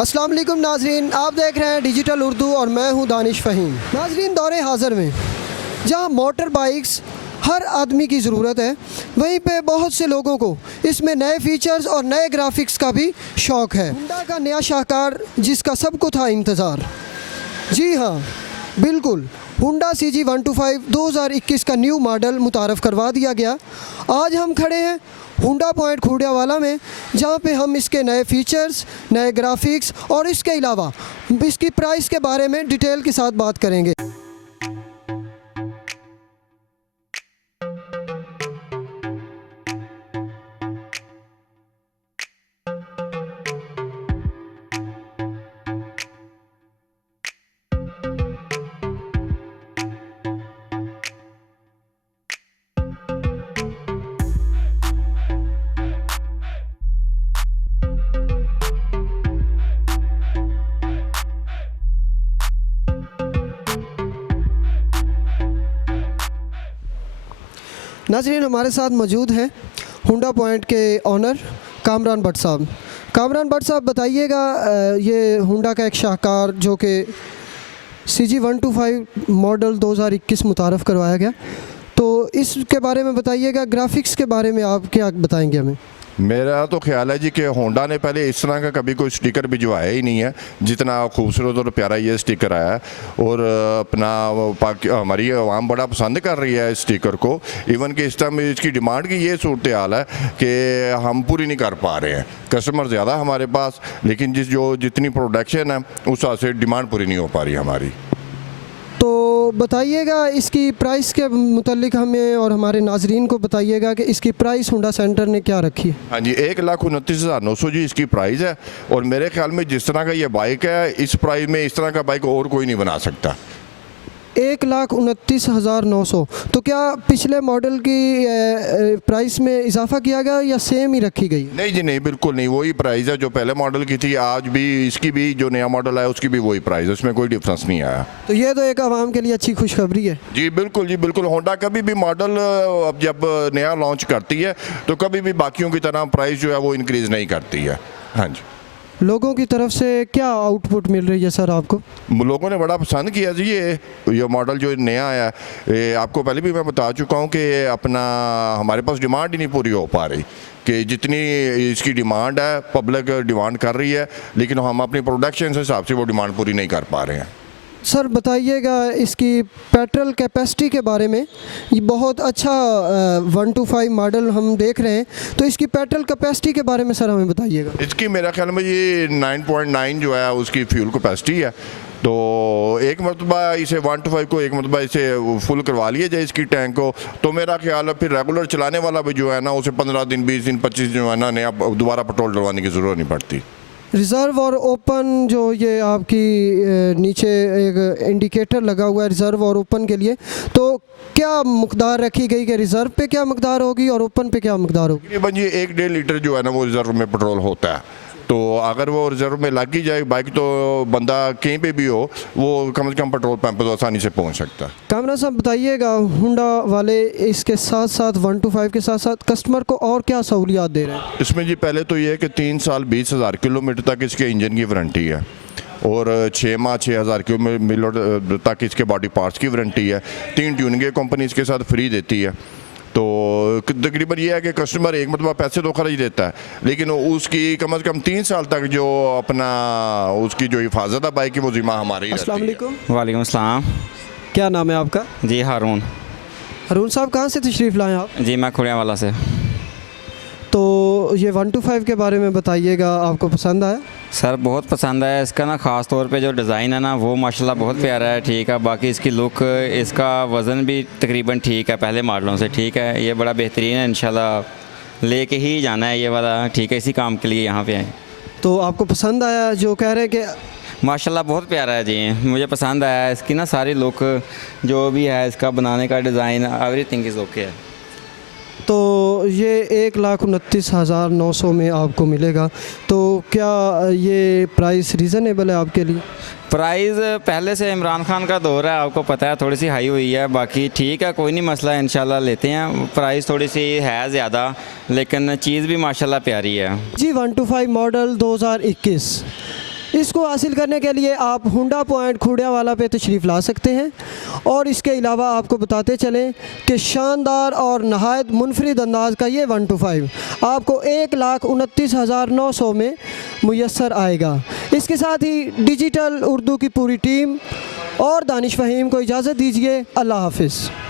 अस्सलाम वालेकुम नाजरीन, आप देख रहे हैं डिजिटल उर्दू और मैं हूं दानिश फ़हीम। नाजरीन, दौरे हाज़र में जहां मोटर बाइक्स हर आदमी की ज़रूरत है, वहीं पे बहुत से लोगों को इसमें नए फ़ीचर्स और नए ग्राफिक्स का भी शौक़ है। होंडा का नया शाहकार जिसका सबको था इंतज़ार, जी हाँ बिल्कुल, होंडा CG125 2021 का न्यू मॉडल मुतारफ़ करवा दिया गया। आज हम खड़े हैं होंडा पॉइंट खुर्डियावाला में, जहाँ पे हम इसके नए फ़ीचर्स, नए ग्राफिक्स और इसके अलावा इसकी प्राइस के बारे में डिटेल के साथ बात करेंगे। नाज़रीन, हमारे साथ मौजूद हैं होंडा पॉइंट के ऑनर कामरान भट्ट साहब। कामरान भट्ट साहब, बताइएगा ये होंडा का एक शाहकार जो कि CG125 मॉडल 2021 मुतारफ़ करवाया गया, तो इसके बारे में बताइएगा, ग्राफिक्स के बारे में आप क्या बताएंगे हमें? मेरा तो ख्याल है जी कि होंडा ने पहले इस तरह का कभी कोई स्टिकर भिजवाया ही नहीं है जितना खूबसूरत और प्यारा ये स्टिकर आया है। और अपना हमारी आवाम बड़ा पसंद कर रही है इस स्टिकर को। इवन कि इस टाइम इसकी डिमांड की ये सूरत हाल है कि हम पूरी नहीं कर पा रहे हैं। कस्टमर ज़्यादा हमारे पास, लेकिन जितनी प्रोडक्शन है उस हिसाब से डिमांड पूरी नहीं हो पा रही हमारी। तो बताइएगा इसकी प्राइस के मुतालिक हमें और हमारे नाजरीन को बताइएगा कि इसकी प्राइस होंडा सेंटर ने क्या रखी है। हाँ जी, 1,29,900 जी इसकी प्राइस है। और मेरे ख्याल में जिस तरह का ये बाइक है, इस प्राइस में इस तरह का बाइक और कोई नहीं बना सकता। 1,29,900। तो क्या पिछले मॉडल की प्राइस में इजाफा किया गया या सेम ही रखी गई? नहीं जी नहीं, बिल्कुल नहीं, वही प्राइस है जो पहले मॉडल की थी। आज भी इसकी भी जो नया मॉडल है उसकी भी वही प्राइस है, उसमें कोई डिफरेंस नहीं आया। तो ये तो एक आवाम के लिए अच्छी खुशखबरी है। जी बिल्कुल। होंडा कभी भी मॉडल अब जब नया लॉन्च करती है तो कभी भी बाकियों की तरह प्राइस जो है वो इंक्रीज़ नहीं करती है। हाँ जी। लोगों की तरफ से क्या आउटपुट मिल रही है सर आपको? लोगों ने बड़ा पसंद किया जी ये मॉडल जो नया आया है। आपको पहले भी मैं बता चुका हूँ कि अपना हमारे पास डिमांड ही नहीं पूरी हो पा रही, कि जितनी इसकी डिमांड है पब्लिक डिमांड कर रही है, लेकिन हम अपनी प्रोडक्शन के हिसाब से वो डिमांड पूरी नहीं कर पा रहे हैं। सर बताइएगा इसकी पेट्रोल कैपेसिटी के बारे में। ये बहुत अच्छा 125 मॉडल हम देख रहे हैं, तो इसकी पेट्रोल कैपेसिटी के बारे में सर हमें बताइएगा। इसकी मेरा ख्याल में ये 9.9 जो है उसकी फ्यूल कैपेसिटी है। तो एक मरतबा इसे 125 को एक मरतबा इसे फुल करवा लिया जाए इसकी टैंक को, तो मेरा ख्याल है फिर रेगुलर चलाने वाला भी जो है ना उसे 15 दिन 20 दिन 25 दिन जो है ना नया दोबारा पेट्रोल डलवाने की ज़रूरत नहीं पड़ती। रिज़र्व और ओपन जो ये आपकी नीचे एक इंडिकेटर लगा हुआ है रिज़र्व और ओपन के लिए, तो क्या मकदार रखी गई कि रिज़र्व पे क्या मकदार होगी और ओपन पे क्या मकदार होगी? तकरीबन ये 1-1.5 लीटर जो है ना वो रिज़र्व में पेट्रोल होता है। तो अगर वो रिज़र्व में लग ही जाए बाइक तो बंदा कहीं पे भी हो वो कम से कम पेट्रोल पंप पर तो आसानी से पहुंच सकता है। कामरान साहब बताइएगा, होंडा वाले इसके साथ साथ 125 के साथ साथ कस्टमर को और क्या सहूलियात दे रहे हैं? इसमें जी पहले तो ये है कि 3 साल 20,000 किलोमीटर तक इसके इंजन की वारंटी है और 6 माह 6,000 किलोमीटर तक इसके बॉडी पार्ट्स की वारंटी है। 3 ट्यूनिंग कंपनी इसके साथ फ्री देती है। तो तकरीबन ये है कि कस्टमर एक मतलब पैसे तो खर्च देता है, लेकिन उसकी कम से कम 3 साल तक जो अपना उसकी जो हिफाजत है बाइक की वो जिम्मा हमारी। अस्सलाम वालेकुम। वालेकुम अस्सलाम। क्या नाम है आपका? जी हारून। हारून साहब, कहाँ से तशरीफ़ लाएँ आप? जी मैं खुड़ियावाला से। तो ये 125 के बारे में बताइएगा, आपको पसंद आया? सर बहुत पसंद आया इसका ना, ख़ास तौर पे जो डिज़ाइन है ना वो माशाल्लाह बहुत प्यारा है। ठीक है, बाकी इसकी लुक, इसका वज़न भी तकरीबन ठीक है पहले मॉडलों से। ठीक है, ये बड़ा बेहतरीन है, इंशाल्लाह लेके ही जाना है ये वाला। ठीक है, इसी काम के लिए यहाँ पे आए। तो आपको पसंद आया जो कह रहे हैं कि माशाल्लाह बहुत प्यारा है जी, मुझे पसंद आया इसकी ना सारी लुक जो भी है, इसका बनाने का डिज़ाइन, एवरीथिंग इज़ ओके है। तो ये 1,29,900 में आपको मिलेगा। तो क्या ये प्राइस रीज़नेबल है आपके लिए? प्राइस पहले से इमरान खान का दौर है, आपको पता है, थोड़ी सी हाई हुई है। बाकी ठीक है, कोई नहीं मसला, इंशाल्लाह लेते हैं। प्राइस थोड़ी सी है ज़्यादा, लेकिन चीज़ भी माशाल्लाह प्यारी है। जी 125 मॉडल 2021 इसको हासिल करने के लिए आप हुंडा पॉइंट खुड़ियावाला पे तशरीफ़ ला सकते हैं। और इसके अलावा आपको बताते चलें कि शानदार और नहायत मुनफरिद अंदाज का ये 1 to 5 आपको 1,29,900 में मुयस्सर आएगा। इसके साथ ही डिजिटल उर्दू की पूरी टीम और दानिश फ़हीम को इजाज़त दीजिए। अल्लाह हाफ़िज़।